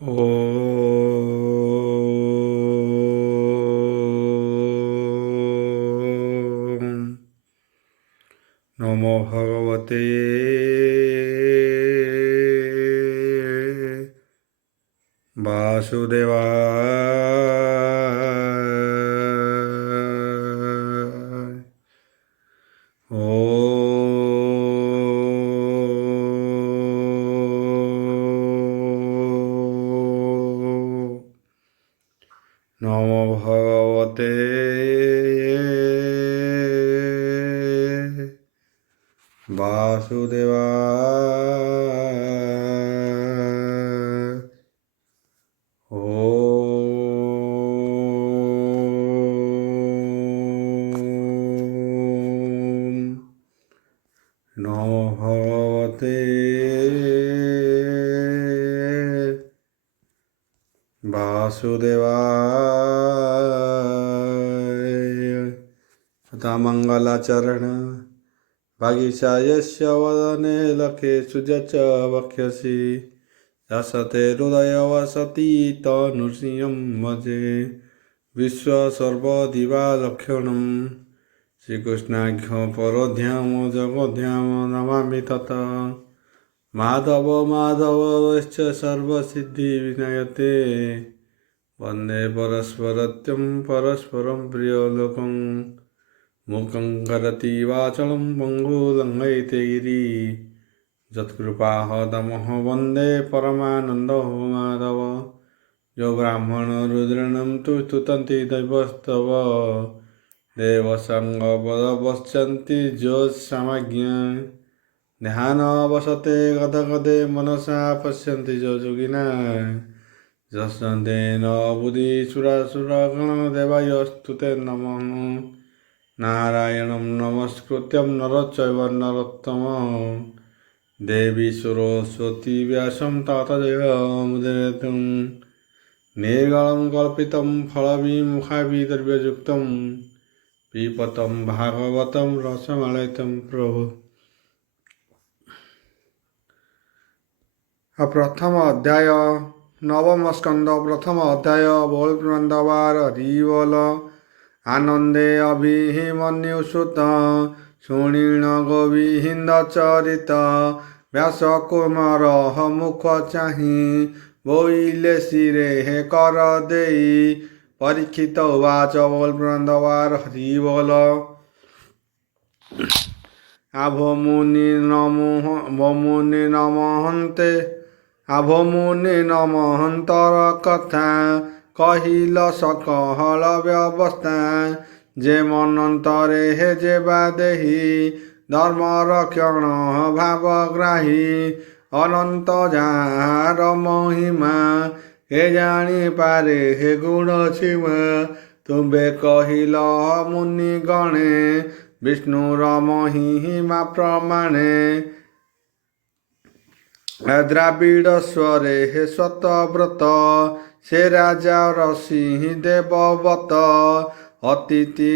ॐ नमो भगवते वासुदेवाय। नमो भगवते वासुदेवाय। नमो भगवते वासुदेवाय। मंगलाचरण भागीसा यस्य वदने लखेषु च वक्ष्यसि यशते हृदय वसति तनुसिंहं भजे विश्वसर्वदिवालक्षणं श्रीकृष्णाख्य परोध्याम जगोध्याम नमामि तत् माधव माधवश्च सर्वसिद्धिविनायते वन्दे परस्परत्यं परस्परं प्रियलोकं मूकं करोति वाचालं पङ्गुलङ्घयते गिरि यत्कृपाहदमः वन्दे परमानन्दो माधव यो ब्राह्मण रुद्रणं तु स्तुतन्ति दैवस्तव देवसङ्गपदपश्यन्ति ज्योत्समज्ञ ध्यानवसते गदगदे मनसा पश्यन्ति योगिना यस्तेन बुद्धिसुरासुरगणदेवायस्तु ते नमः नारायणं नमस्कृत्यं नरश्चैव नरोत्तमं देवी सरस्वती व्यासं ततो जयमुदीरयेत् निर्गलं कल्पितं फलविमुखाभिद्रव्ययुक्तं पिबतं भागवतं रसमलयितं प्रभु। प्रथम अध्याय नवम स्कंद प्रथम अध्याय बोल वृंदावार हरिबोल आनंदे अभिमन्युसुत सुणीण गोविंद चरित व्यास कुमार मुख चाहि बोइले सिरे कर देई परीक्षित उवाच बोल वृंदावार हरिबोल आभमुनि नमहन्ते आभमुनि नमहन्तर कथा कहिल सकहल व्यवस्था जे मनन्तरे हे जे बादेही धर्म रक्षण भावग्राही अनंत जार महिमा हे जानी पारे हे गुण सीमा तुम्बे कहिल मुनि गणे विष्णुर महिमा प्रमाणे द्राविड़ स्वरे हे स्वतव्रत से राजा ऋषि देववत अतिथि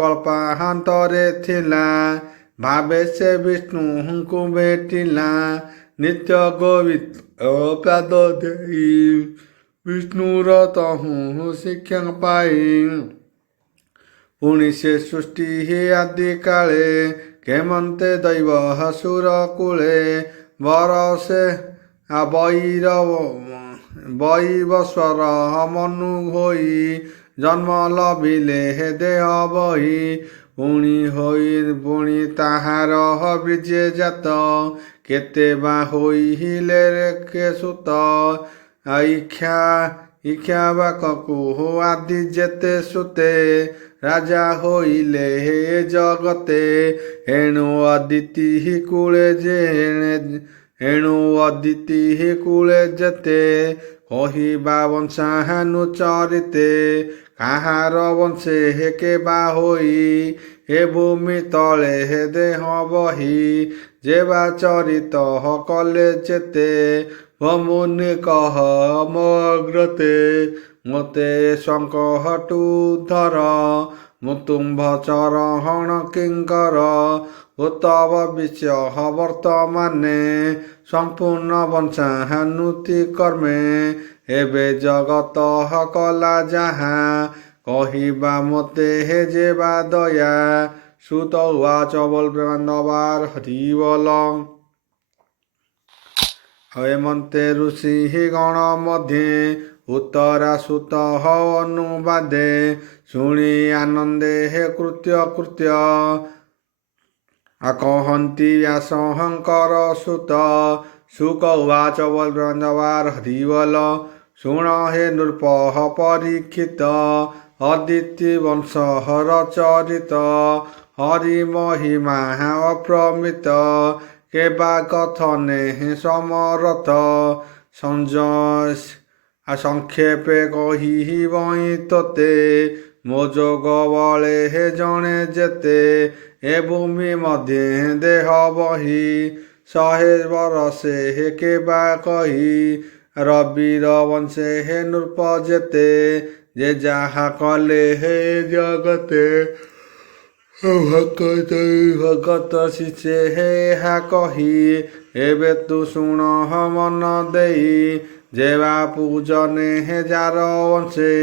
कल्पाहांतरे थिला भावे से विष्णु भेटिला नित्य गोविंद पाद देई विष्णुर तहु शिक्षा पाई पुणी से सृष्टि हे आदि काले केमंते दैव हसुर कूले बरसे वैवस्वर मनु होई जन्म लभिले हे देह बही पुणी ताहार बीजे जात केते बा होइले के सुत इच्छा बाकु आदि जेते सुते राजा होइले हे जगते एणु अदिति कूले जेते कहिबा वंशानुचरिते काहार वंशे हे के बा होई हे भूमि तले हे देह बही जेबा चरित कले जेते मुनि कह मग्रते मते संकटु धर मुतुम्भ चरहण किंकर ଉତ୍ତବ ବିଶ୍ୟ ବର୍ତ୍ତମାନେ ସମ୍ପୂର୍ଣ୍ଣ ବଂଶାନୁତି କର୍ମେ ଏବେ ଜଗତ କଲା ଯାହା କହିବା ମୋତେ ହେ ଯେବା ଦୟା ସୁତ ଉବାଚ বল প্রেমানন্দ হরি বল। হেমন্তে ঋষি গণ মধ্যে উত্তরা সুত অনুবাদে শুনি আনন্দে হে কৃত্য আকহন্তি ব্যাসহଙ୍କର সুত শুক উবাচ বল প্রেমানন্দ হরি বল। শুণ হে নৃপঃ পরীক্ষিত অদিতি বংশহর চরিত হরি মহিমা অপ্রমিত কেবা কথনে সমরথ সংক্ষেপে কহিবই তোতে ମୋ ଯୋଗ ବଳେ ହେ ଜଣେ ଯେତେ ଏ ଭୂମି ମଧ୍ୟ ଦେହ ବହି 100 ବରଷେ ହେ କେବା କହି ରବିର ବଂଶେ ହେ ନୃପ ଯେତେ ଯେ ଯାହା କଲେ ହେ ଜଗତେ ଭଗତ ଶିଷେ ହେ ଏହା କହି ଏବେ ତୁ ଶୁଣ ମନ ଦେଇ ଯେବା ପୂଜନେ ହେ ଯାର ବଂଶେ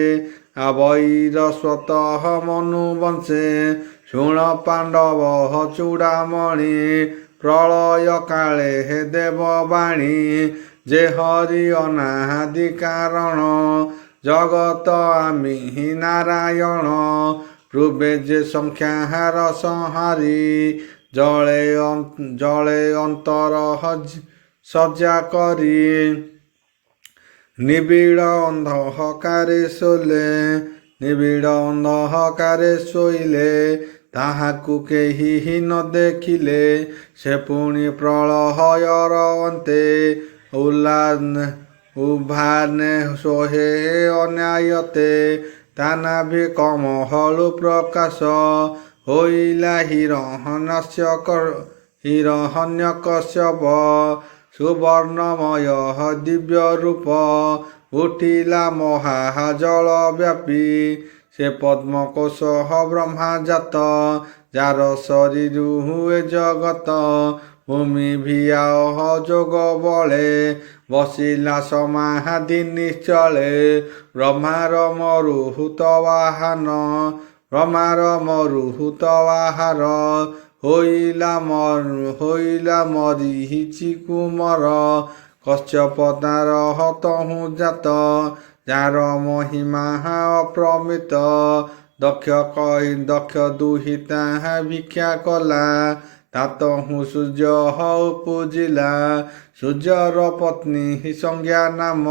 ବୈର ସ୍ୱତଃ ମନୁ ବଂଶେ ଶୁଣ ପାଣ୍ଡବ ଚୂଡ଼ାମଣି ପ୍ରଳୟ କାଳେ ହେ ଦେବବାଣୀ ଯେ ହରି ଅନାଦି କାରଣ ଜଗତ ଆମି ନାରାୟଣ ପୂର୍ବେ ଯେ ସଂଖ୍ୟାହାର ସଂହାରି ଜଳେ ଅନ୍ତର ସଜ୍ଜା କରି ନିବିଡ଼ ଅନ୍ଧକାରେ ଶୋଇଲେ ତାହାକୁ କେହି ନ ଦେଖିଲେ ସେ ପୁଣି ପ୍ରଳୟର ଅନ୍ତେ ଉଭାନେ ସୋହେ ଅନ୍ୟାୟତେ ତାନାଭି କମହଳୁ ପ୍ରକାଶ ହୋଇଲା ହିରଣ୍ୟକଶ୍ୟପ ସୁବର୍ଣ୍ଣମୟ ଦିବ୍ୟ ରୂପ ଉଠିଲା ମହାଜଳ ବ୍ୟାପୀ ସେ ପଦ୍ମକୋଶ ବ୍ରହ୍ମା ଜାତ ଯାର ଶରୀରୁ ହୁଏ ଜଗତ ଭୂମି ଭିଆହ ଯୋଗ ବଳେ ବସିଲା ସମାଧି ନିଶ୍ଚଳେ ବ୍ରହ୍ମାର ମରୁହୂତ ବାହାର ହୋଇଲା ମରିଚି କୁମର କଶ୍ୟପ ତାର ତହୁଁ ଜାତ ଯାର ମହିମା ଅପ୍ରମିତ ଦକ୍ଷ ଦୁହିତା ଭିକ୍ଷା କଲା ତାତହୁଁ ସୂର୍ଯ୍ୟ ଉପୁଜିଲା ସୂର୍ଯ୍ୟର ପତ୍ନୀ ସଂଜ୍ଞା ନାମ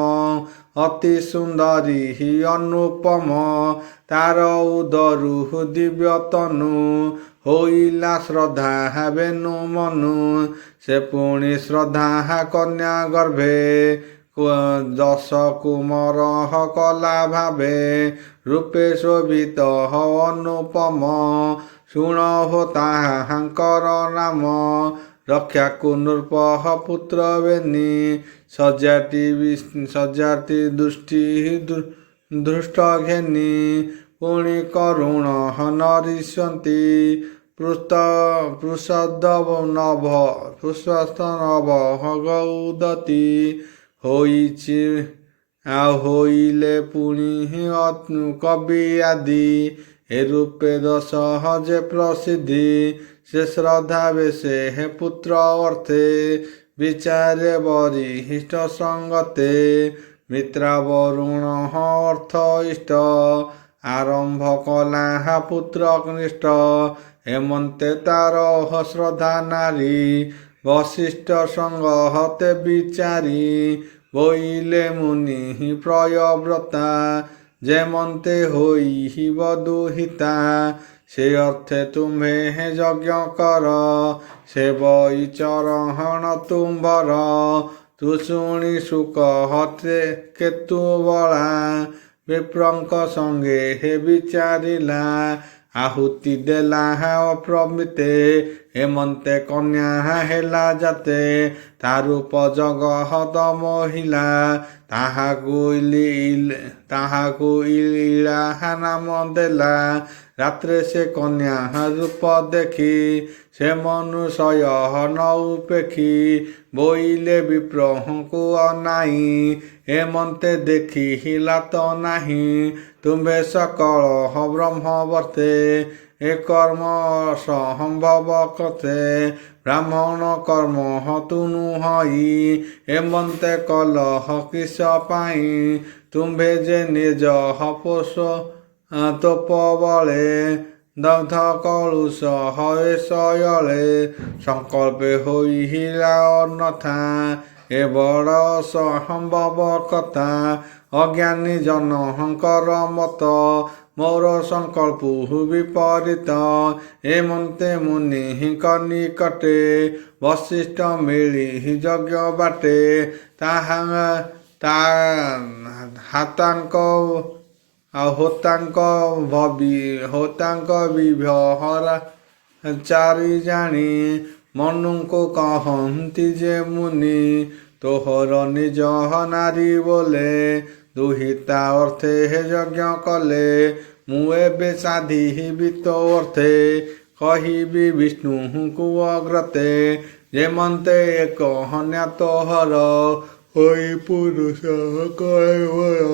ଅତି ସୁନ୍ଦରୀ ଅନୁପମ ତାର ଉଦରୁ ଦିବ୍ୟ ତନୁ ହୋଇଲା ଶ୍ରଦ୍ଧା ବେନୁ ମନୁ ସେ ପୁଣି ଶ୍ରଦ୍ଧା କନ୍ୟା ଗର୍ଭେ 10 କୁମର କଲା ଭାବେ ରୂପେ ଶୋଭିତ ଅନୁପମ ଶୁଣ ହୋ ତାହାଙ୍କର ନାମ ରକ୍ଷାକୁ ନୃପ ପୁତ୍ର ବେନି ସଜାତି ଦୃଷ୍ଟ ଘେନି ପୁଣି କରୁଣ ନରିଷନ୍ତି ପୃଷଦ ନଭ ଗୌଦତି ହୋଇଲେ ପୁଣି କବି ଆଦି ଏ ରୂପେ 10 ଯେ ପ୍ରସିଦ୍ଧି ସେ ଶ୍ରଦ୍ଧା ବେଶେ ହେ ପୁତ୍ର ଅର୍ଥେ ବିଚାରେ ବରିଷ୍ଠ ସଙ୍ଗତେ ମିତ୍ରାବରୁଣ ଅର୍ଥ ଇଷ୍ଟ ଆରମ୍ଭ କଲା ପୁତ୍ର କନିଷ୍ଠ ହେମନ୍ତେ ତାର ଶ୍ରଦ୍ଧା ନାରୀ ବଶିଷ୍ଠ ସଙ୍ଗ ହତେ ବିଚାରି ବୋଇଲେ ମୁନି ପ୍ରୟବ୍ରତା ଯେମନ୍ତେ ହୋଇବ ଦୁହିତା ସେ ଅର୍ଥେ ତୁମ୍ଭେ ଯଜ୍ଞ କର ସେ ବଇ ଚରଣ ତୁମ୍ଭର ତୁ ଶୁଣି ସୁକ ହତେ କେତୁ ବଳା ବିପ୍ରଙ୍କ ସଙ୍ଗେ ବିଚାରିଲା ଆହୁତି ଦେଲା ଅପ୍ରମିତେ ହେମନ୍ତେ କନ୍ୟା ହେଲା ଜାତେ ତାରୂପ ଜଗତ ମହିଲା ତାହାକୁ ଇଳା ନାମ ଦେଲା। ରାତ୍ରେ ସେ କନ୍ୟା ରୂପ ଦେଖି ସେ ମନୁଷୟ ନଉପେଖି ବୋଇଲେ ବିପ୍ରଙ୍କୁ ଅନାଇ ହେମନ୍ତେ ଦେଖିଲା ତ ନାହିଁ ତୁମ୍ଭେ ସକଳ ବ୍ରହ୍ମବର୍ତ୍ତେ ଏ କର୍ମ ସମ୍ଭବ କତେ ବ୍ରାହ୍ମଣ କର୍ମ ତୁ ନୁହଇ ହେମନ୍ତେ କଲହ କିସ ପାଇଁ ତୁମ୍ଭେ ଯେ ନିଜ ପୋଷ ତୋପ ବଳେ ଦଗ୍ଧ କଳୁଷ ହଏ ଶୟଳେ ସଂକଳ୍ପେ ହୋଇଲା ଅନଥା ଏ ବଡ଼ ସମ୍ଭବ କଥା ଅଜ୍ଞାନୀ ଜନଙ୍କର ମତ ମୋର ସଂକଳ୍ପ ବିପରୀତ ହେମନ୍ତେ ମୁନିଙ୍କ ନିକଟେ ବଶିଷ୍ଠ ମିଳି ଯଜ୍ଞ ବାଟେ ହୋତାଙ୍କ ବିଭହରା ଚାରି ଜାଣି ମନୁଙ୍କୁ କହନ୍ତି ଯେ ମୁନି ତୋହର ନିଜ ନାରୀ ବୋଲେ ଦୁହିତା ଅର୍ଥେ ଯଜ୍ଞ କଲେ ମୁଁ ଏବେ ସାଧିବି ତୋ ଅର୍ଥେ କହିବି ବିଷ୍ଣୁଙ୍କୁ ଅଗ୍ରତେ ଯେମନ୍ତେ ଏକ ହନ୍ୟା ତୋହର ହୋଇ ପୁରୁଷ କୈବଳ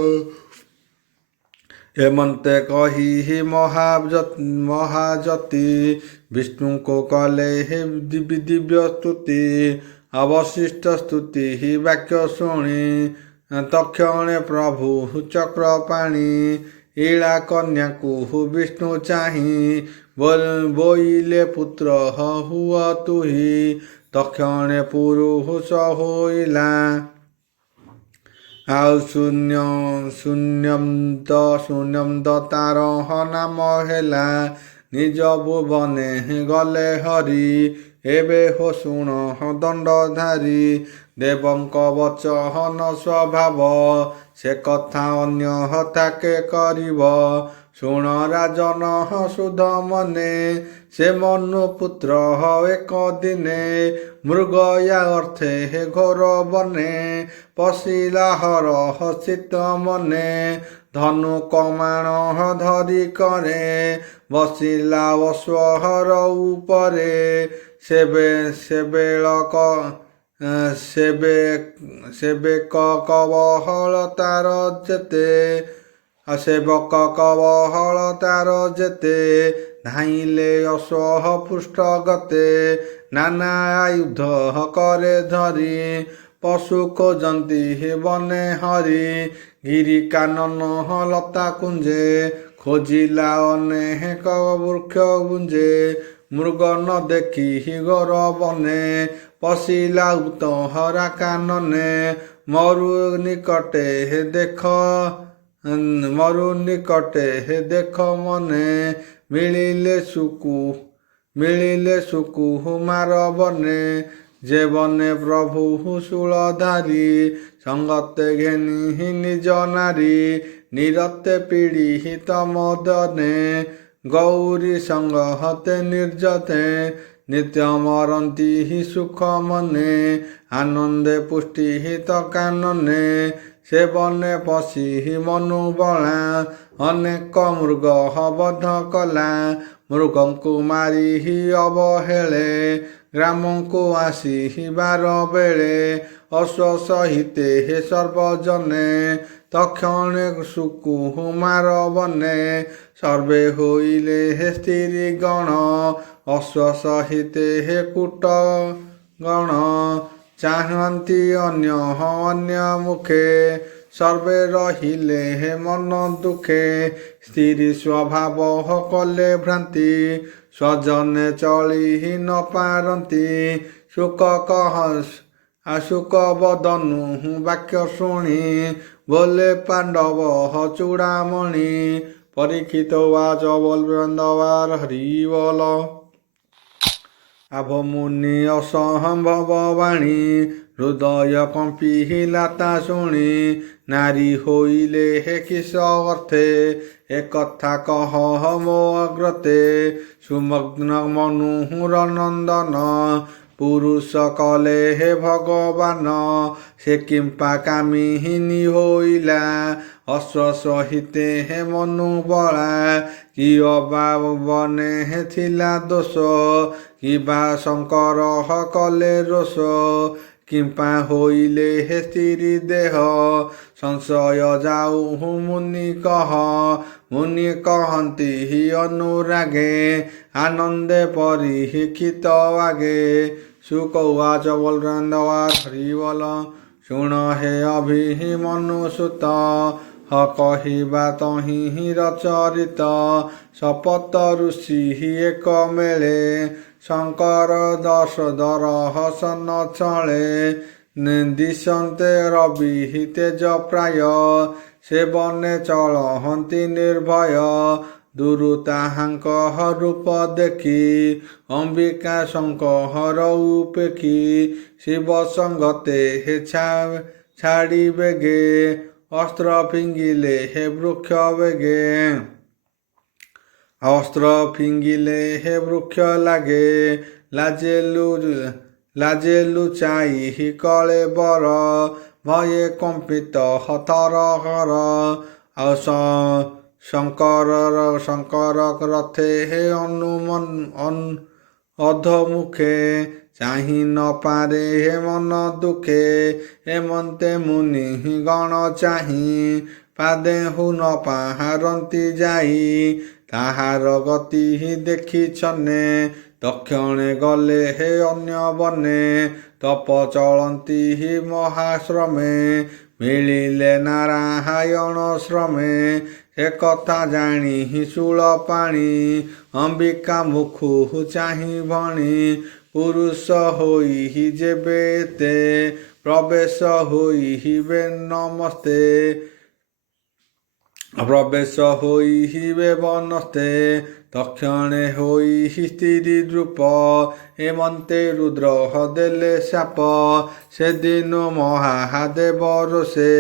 ହେମନ୍ତେ କହି ମହାଜତି ବିଷ୍ଣୁଙ୍କୁ କଲେ ଦିବ୍ୟ ସ୍ତୁତି ଅବଶିଷ୍ଟ ସ୍ତୁତି ବାକ୍ୟ ଶୁଣି ତକ୍ଷଣେ ପ୍ରଭୁ ଚକ୍ରପାଣି ଇଳା କନ୍ୟାକୁ ବିଷ୍ଣୁ ଚାହିଁ ବୋଇଲେ ପୁତ୍ର ହୁଅ ତୁହି ତକ୍ଷଣେ ପୁରୁଷ ହୋଇଲା। ଆଉ ଶୂନ୍ୟମ ତାର ନାମ ହେଲା ନିଜ ଭୁବନେ ଗଲେ ହରି ଏବେ ହୋ ଶୁଣ ଦଣ୍ଡଧାରୀ ଦେବଙ୍କ ବଚନ ସ୍ୱଭାବ ସେ କଥା ଅନ୍ୟ ହତାକେ କରିବ ଶୁଣ ରାଜନ ସୁଧ ମନେ ସେ ମନୁ ପୁତ୍ର ଏକ ଦିନେ ମୃଗୟା ଅର୍ଥେ ଘୋର ବନେ ପଶିଲା ହର ଶୀତ ମନେ ଧନୁ କମାଣ ଧରି କରେ ବସିଲା ଅଶ୍ୱହର ଉପରେ ସେବେକ କବହଳ ତାର ଯେତେ ଧାଇଁଲେ ଅଶ୍ୱହ ପୃଷ୍ଠ ଗତେ ନାନା ଆୟୁଧ କରେ ଧରି ପଶୁ ଖୋଜନ୍ତି ବନେ ହରି ଗିରି କାନନ ଲତା କୁଞ୍ଜେ ଖୋଜିଲା ଅନେକ ବୃକ୍ଷ ଗୁଞ୍ଜେ ମୃଗ ନ ଦେଖି ଗର ବନେ ପଶିଲା ଉତ୍ତହରା କାନନେ ମରୁ ନିକଟେ ଦେଖ ମନେ ମିଳିଲେ ସୁକୁମାର ବନେ ଯେ ବନେ ପ୍ରଭୁ ଶୂଳଧାରୀ ସଙ୍ଗତେ ଘେନି ନିଜ ନାରୀ ନିରତେ ପୀଡ଼ିତ ମଦନେ ଗୌରୀ ସଙ୍ଗହତେ ନିର୍ଜତେ ନିତ୍ୟ ମରନ୍ତି ସୁଖ ମନେ ଆନନ୍ଦେ ପୁଷ୍ଟି ହିତ କାନନେ ସେ ବନେ ପଶି ମନୁ ବଳା ଅନେକ ମୃଗ ବଧ କଲା ମୃଗଙ୍କୁ ମାରି ଅବହେଳେ ଗ୍ରାମକୁ ଆସିବାର ବେଳେ ଅଶ୍ୱ ସହିତେ ସର୍ବଜନେ ତକ୍ଷଣେ ସୁକୁମାର ବନେ ସର୍ବେ ହୋଇଲେ ସ୍ତ୍ରୀ ଗଣ ଅଶ୍ୱ ସହିତେ କୂଟ ଗଣ ଚାହାନ୍ତି ଅନ୍ୟ ମୁଖେ ସର୍ବେ ରହିଲେ ମନ ଦୁଃଖେ ସ୍ତ୍ରୀ ସ୍ୱଭାବ କଲେ ଭ୍ରାନ୍ତି ସ୍ୱଜନେ ଚଳି ନ ପାରନ୍ତି ଶୁକ ବଦନୁ ବାକ୍ୟ ଶୁଣି ବୋଲେ ପାଣ୍ଡବ ଚୂଡ଼ାମଣି ପରୀକ୍ଷିତ ବାଚ ବଲବନ୍ଦବାର ହରିବଲ ଆଭ ମୁନି ଅସମ୍ଭବ ବାଣୀ ହୃଦୟ କମ୍ପିଲା ତା ଶୁଣି ନାରୀ ହୋଇଲେ ହେ କିସ ଅର୍ଥେ ଏ କଥା କହ ମୋ ଅଗ୍ରତେ ସୁମଗ୍ନ ମନୁର ନନ୍ଦନ ପୁରୁଷ କଲେ ହେ ଭଗବାନ ସେ କିମ୍ପା କାମିହିନୀ ହୋଇଲା ଅଶ୍ୱସହିତେ ହେ ମନୁ ବଳା କି ଅବା ବନେ ହେ ଥିଲା ଦୋଷ କିବା ଶଙ୍କର କଲେ ରୋଷ କିମ୍ପା ହୋଇଲେ ହେ ସ୍ତ୍ରୀ ଦେହ ସଂଶୟ ଯାଉ ମୁନି କହନ୍ତି ଅନୁରାଗେ ଆନନ୍ଦେ ପରିକ୍ଷିତ ଆଗେ ସୁକୌବାଚ ବଲରାନ୍ଦବାର ହରିବଲ ଶୁଣ ହେ ଅଭିମନୁସୁତ କହିବା ତହିଁ ରଚରିତ ଶପଥ ଋଷି ଏକ ମେଳେ ଶଙ୍କର ଦରହସନ ଚଳେ ଦିଶନ୍ତେ ରବି ତେଜ ପ୍ରାୟ ସେ ବନେ ଚଳହନ୍ତି ନିର୍ଭୟ ଦୁରୁ ତାହାଙ୍କ ରୂପ ଦେଖି ଅମ୍ବିକା ଶଙ୍କର ଉପେକ୍ଷୀ ଶିବ ସଙ୍ଗତେ ହେ ଛାଡ଼ିବେ गे ଅସ୍ତ୍ର ଫିଙ୍ଗିଲେ ହେ ବୃକ୍ଷ ବେଗେ ଅସ୍ତ୍ର ଫିଙ୍ଗିଲେ ହେ ବୃକ୍ଷ ଲାଗେ ଲାଜେ ଲୁଚାଇ କଳେ ବର ଭये କମ୍ପିତ ହତର ହର ଆଉ ଶଙ୍କର ରଥେ ହେ ଅଧମୁଖେ ଚାହିଁ ନ ପାରେ ହେ ମନ ଦୁଃଖେ ଏମନ୍ତେ ମୁନି ଗଣ ଚାହିଁ ପାଦେହୁ ନ ପାହାରନ୍ତି ଯାଇ ତାହାର ଗତି ଦେଖିଛନେ ଦକ୍ଷିଣେ ଗଲେ ହେ ଅନ୍ୟ ବନେ ତପ ଚଳନ୍ତି ମହାଶ୍ରମେ ମିଳିଲେ ନାରାୟଣ ଶ୍ରମେ ସେ କଥା ଜାଣି ଶୂଳ ପାଣି ଅମ୍ବିକା ମୁଖୁ ଚାହିଁ ଭଣି ପୁରୁଷ ହୋଇ ଯେବେ ଏତେ ପ୍ରବେଶ ହୋଇବେ ବନସ୍ତେ ଦକ୍ଷିଣେ ହୋଇ ସ୍ତ୍ରୀ ରୂପ ଏମନ୍ତେ ରୁଦ୍ର ଦେଲେ శాପ ସେଦିନ ମହାଦେବ ରୋଷେ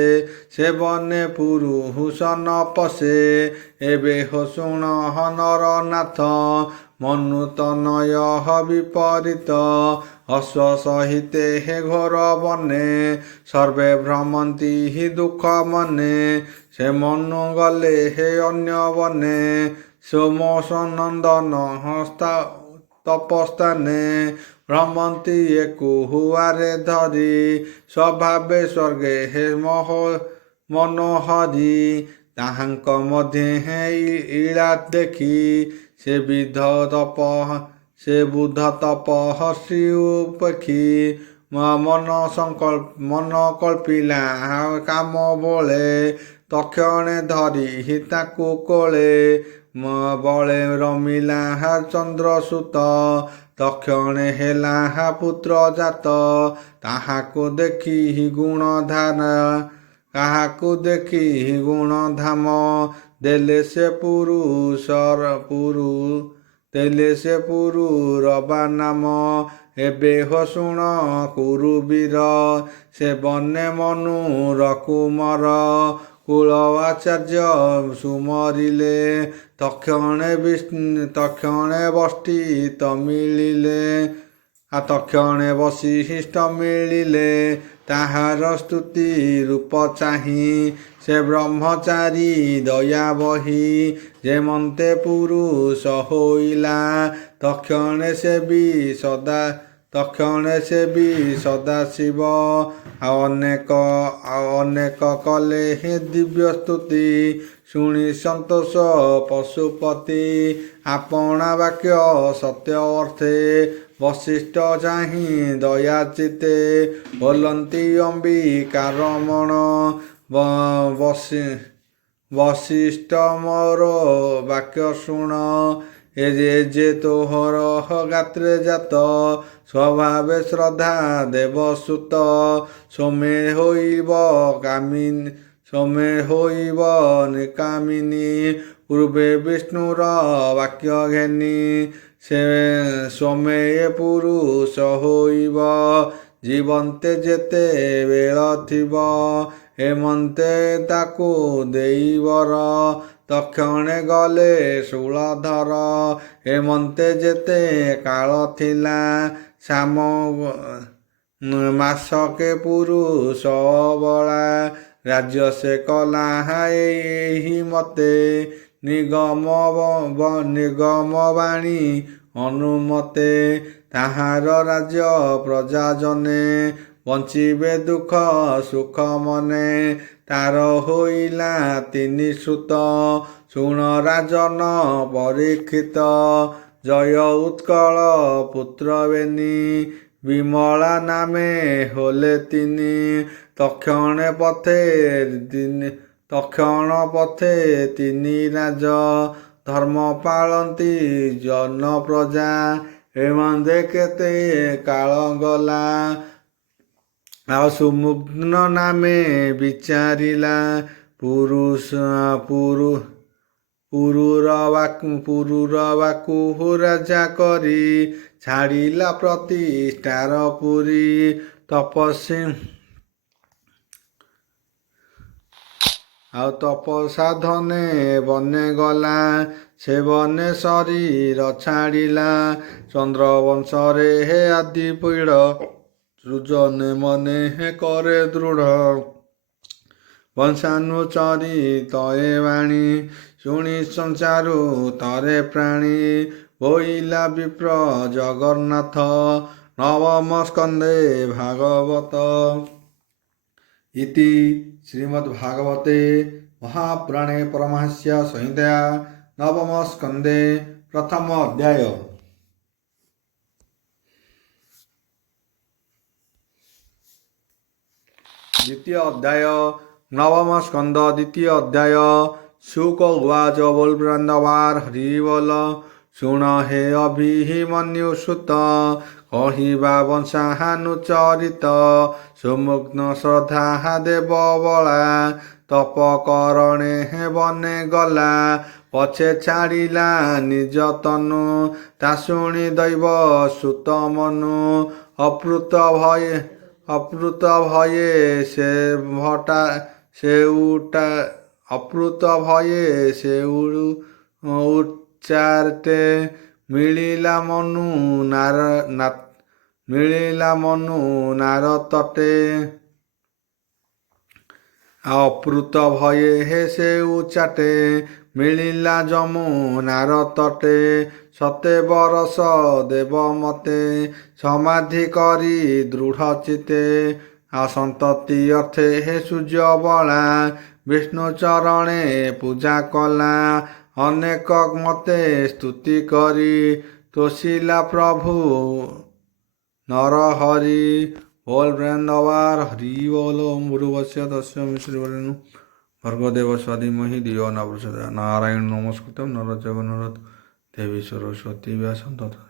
ସେ ବନେ ପୁରୁଷ ନ ପଶେ ଏବେ ଶୁଣ ନରନାଥ ମନୁତନୟ ବିପରୀତ ଅଶ୍ଵ ସହିତେ ହେ ଘୋର ବନେ ସର୍ବେ ଭ୍ରମନ୍ତି ଦୁଃଖ ମନେ ସେ ମନୁ ଗଲେ ହେ ଅନ୍ୟ ବନେ ସୋମସନନ୍ଦନ ତପସ୍ଥାନେ ଭ୍ରମନ୍ତି ଏକୁହୁଆରେ ଧରି ସ୍ୱଭାବେ ସ୍ୱର୍ଗେ ହେ ମନୋହରି ତାହାଙ୍କ ମଧ୍ୟେ ହେ ଇଳା ଦେଖି ସେ ବୁଧ ତପସ୍ୱୀ ଉପେକ୍ଷୀ ମନ କଳ୍ପିଲା କାମ ବୋଳେ ତକ୍ଷଣେ ଧରି ତାକୁ କୋଳେ ବଳେ ରମିଲା ଚନ୍ଦ୍ରସୁତ ତକ୍ଷଣେ ହେଲା ପୁତ୍ର ଜାତ କାହାକୁ ଦେଖି ଗୁଣ ଧାମ ଦେଲେ ସେ ପୁରୁରବା ନାମ ଏବେ ଶୁଣ କୁରୁ ବୀର ସେ ବନେ ମନୁର କୁମର କୁଳ ଆଚାର୍ଯ୍ୟ ସୁମରିଲେ ତକ୍ଷଣେ ବଶିଷ୍ଠ ମିଳିଲେ ତାହାର ସ୍ତୁତି ରୂପ ଚାହିଁ ସେ ବ୍ରହ୍ମଚାରୀ ଦୟା ବହି ଯେମନ୍ତେ ପୁରୁଷ ହୋଇଲା ତକ୍ଷଣେ ସେ ବି ସଦାଶିବ ଆଉ ଅନେକ କଲେ ହେ ଦିବ୍ୟ ସ୍ତୁତି ଶୁଣି ସନ୍ତୋଷ ପଶୁପତି ଆପଣା ବାକ୍ୟ ସତ୍ୟ ଅର୍ଥେ ବଶିଷ୍ଠ ଚାହିଁ ଦୟା ଚିତେ ବୋଲନ୍ତି ଅମ୍ବିକାର ମଣ ବଶିଷ୍ଠ ମୋର ବାକ୍ୟ ଶୁଣ ଏ ଯେ ତୋହର ଗାତ୍ରେ ଜାତ ସ୍ୱଭାବେ ଶ୍ରଦ୍ଧା ଦେବସୁତ ସୋମେ ହୋଇବ ନିକାମିନୀ ପୂର୍ବେ ବିଷ୍ଣୁର ବାକ୍ୟ ଘେନି ସେ ସୋମେ ପୁରୁଷ ହୋଇବ ଜୀବନ୍ତେ ଯେତେବେଳ ଥିବ ହେମନ୍ତେ ତାକୁ ଦେଇବର ତକ୍ଷଣେ ଗଲେ ଶୂଳଧର ହେମନ୍ତେ ଯେତେ କାଳ ଥିଲା ଶ୍ୟାମ ମାସକେ ପୁରୁଷ ବଳା ରାଜ୍ୟ ସେ କଲା ଏହି ମତେ ନିଗମ ବାଣୀ ଅନୁମତେ ତାହାର ରାଜ୍ୟ ପ୍ରଜା ଜନେ ବଞ୍ଚିବେ ଦୁଃଖ ସୁଖ ମନେ ତାର ହୋଇଲା ତିନି ସୁତ ଶୁଣ ରାଜନ ପରୀକ୍ଷିତ ଜୟ ଉତ୍କଳ ପୁତ୍ର ବେନି ବିମଳା ନାମେ ହୋଲେ ତିନି ତକ୍ଷଣ ପଥେ ତିନି ରାଜ ଧର୍ମ ପାଳନ୍ତି ଜନ ପ୍ରଜା ହେମନ୍ତେ କେତେ କାଳ ଗଲା ଆଉ ସୁମୁଗ୍ନ ନାମେ ବିଚାରିଲା ପୁରୁର ବାକୁ ରାଜା କରି ଛାଡ଼ିଲା ପ୍ରତିଷ୍ଠାର ପୁରୀ ତପସାଧନେ ବନେ ଗଲା ସେ ବନେ ଶରୀର ଛାଡ଼ିଲା ଚନ୍ଦ୍ରବଂଶରେ ହେ ଆଦି ପୀଡ଼ ସୃଜନେ ମନେ ହେ କରେ ଦୃଢ଼ ବଂଶାନୁଚରିତ ଏ ବାଣୀ ଶୁଣି ସଂସାରୁ ତରେ ପ୍ରାଣୀ ବୋଇଲା ବିପ୍ର ଜଗନ୍ନାଥ ନବମ ସ୍କନ୍ଧେ ଭାଗବତ ଇତି ଶ୍ରୀମଦ୍ଭାଗବତେ ମହାପୁରାଣେ ପରମହଂସ୍ୟ ସଂହିତା ନବମ ସ୍କନ୍ଧେ ପ୍ରଥମ ଅଧ୍ୟାୟ। ଦ୍ୱିତୀୟ ଅଧ୍ୟାୟ ନବମ ସ୍କନ୍ଧ ଦ୍ୱିତୀୟ ଅଧ୍ୟାୟ। ଶୁକ ଉବାଚ ବୋଲବୃନ୍ଦବାର ହରିବୋଲ ଶୁଣ ହେ ଅଭିମନ୍ୟୁ ସୁତ କହିବା ବଂଶାନୁଚରିତ ସୁମୁଗ୍ନ ଶ୍ରଦ୍ଧା ଦେବ ବଳା ତପ କରଣେ ହେ ବନେ ଗଲା ପଛେ ଛାଡ଼ିଲା ନିଜ ତନୁ ତା ଶୁଣି ଦୈବ ସୁତ ମନୁ ଅପୃତ ଭୟେ ସେ ଉଚ୍ଚାରତେ ମିଳିଲା ମନୁ ନାର ତଟେ ଅପୃତ ଭୟେ ହେ ସେ ଉଚାଟେ ମିଳିଲା ଯମୁନାର ତଟେ ସତେ ବରଷ ଦେବ ମତେ ସମାଧି କରି ଦୃଢ଼ ଚିତେ ସନ୍ତତି ଅର୍ଥେ ହେ ସୂର୍ଯ୍ୟ ବଳା ବିଷ୍ଣୁ ଚରଣେ ପୂଜା କଲା ଅନେକ ମତେ ସ୍ତୁତି କରି ତୋଷିଲା ପ୍ରଭୁ ନରହରି बोल वृंदवार हरि बोल ओम भूर्भुवस्सुः तस्य श्रीवरेण्यं भर्गोदेवस्य स्वधीमहि धियो न प्रचोदयात् नारायण नमस्कृतं नरं चैव नरोत्तमं देवी सरस्वती व्यासं ततो